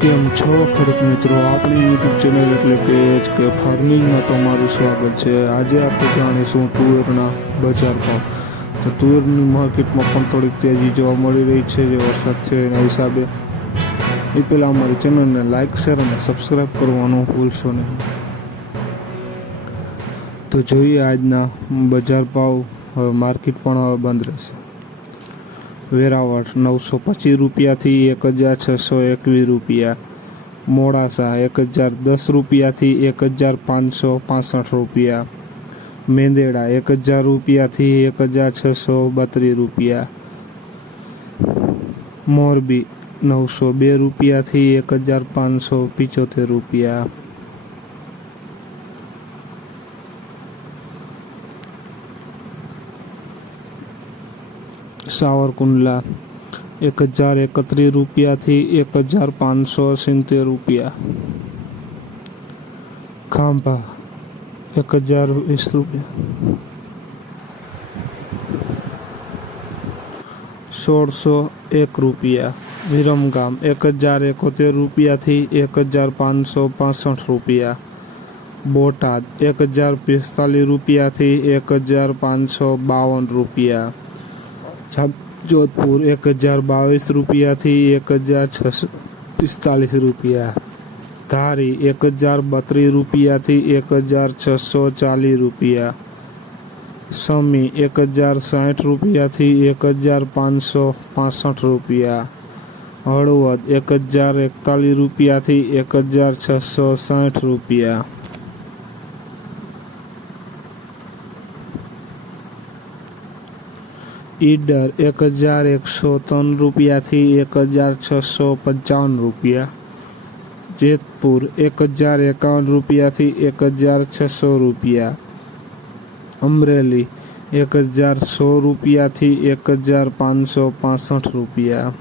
કેમ છો ખેડૂત મિત્રો, આપણી યુટ્યુબ ચેનલ એટલે કે ફાર્મિંગમાં તમારું સ્વાગત છે। આજે આપણે જાણીશું તુવેરના બજાર ભાવ। તો તુવેરની માર્કેટમાં પણ થોડીક તેજી જોવા મળી રહી છે જે વરસાદ છે એના હિસાબે। એ પહેલાં અમારી ચેનલને લાઇક શેર અને સબસ્ક્રાઈબ કરવાનું ભૂલશો નહીં। તો જોઈએ આજના બજાર ભાવ। હવે માર્કેટ પણ હવે બંધ રહેશે। વેરાવળ 925 રૂપિયાથી 1621 રૂપિયા, મોડાસા 1010 રૂપિયાથી 1565 રૂપિયા, મેંદેડા 1000 રૂપિયાથી 1632 રૂપિયા, મોરબી 902 રૂપિયાથી 1575 રૂપિયા, સાવરકુંડલા 1031 રૂપિયાથી 1570 રૂપિયા, ખાંભા 1020 રૂપિયા, 1601 રૂપિયા, વિરમગામ 1071 રૂપિયાથી 1565 રૂપિયા, બોટાદ 1045 રૂપિયાથી 1552 રૂપિયા, જોધपुर 1022 રૂપિયાથી 1645 રૂપિયા, ધારી 1032 રૂપિયાથી 1640 રૂપિયા, સમી 1060 રૂપિયાથી 1565 રૂપિયા, હળવદ 1041 રૂપિયાથી 1660 રૂપિયા, ઈડર 1103 રૂપિયાથી 1655 રૂપિયા, જેતપુર 1051 રૂપિયાથી 1600 રૂપિયા, અમરેલી 1016 રૂપિયાથી 1565 રૂપિયા,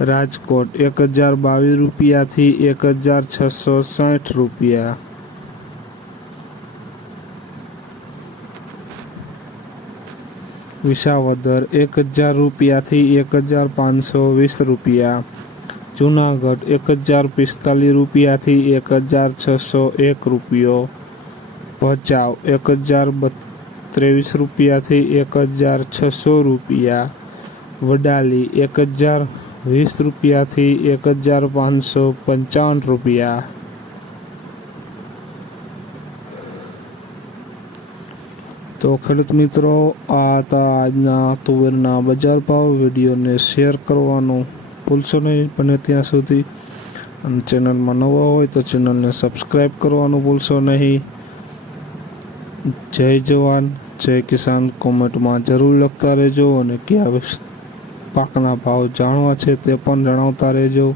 રાજકોટ 1022 રૂપિયાથી 1660 રૂપિયા, વિસાવદર 1000 રૂપિયાથી 1520 રૂપિયા, જુનાગઢ 1045 રૂપિયાથી 1601 રૂપિયો, ભચાઉ 1023 રૂપિયાથી 1600 રૂપિયા, વડાલી 1020 રૂપિયાથી 1555 રૂપિયા। તો ખેડૂત મિત્રો, આ હતા આજના તુવેરના બજાર ભાવ। વિડીયોને શેર કરવાનું ભૂલશો નહીં બને ત્યાં સુધી, અને ચેનલમાં નવા હોય તો ચેનલને સબસ્ક્રાઈબ કરવાનું ભૂલશો નહીં। જય જવાન જય કિસાન કોમેન્ટમાં જરૂર લખતા રહેજો, અને કયા પાકના ભાવ જાણવા છે તે પણ જણાવતા રહેજો।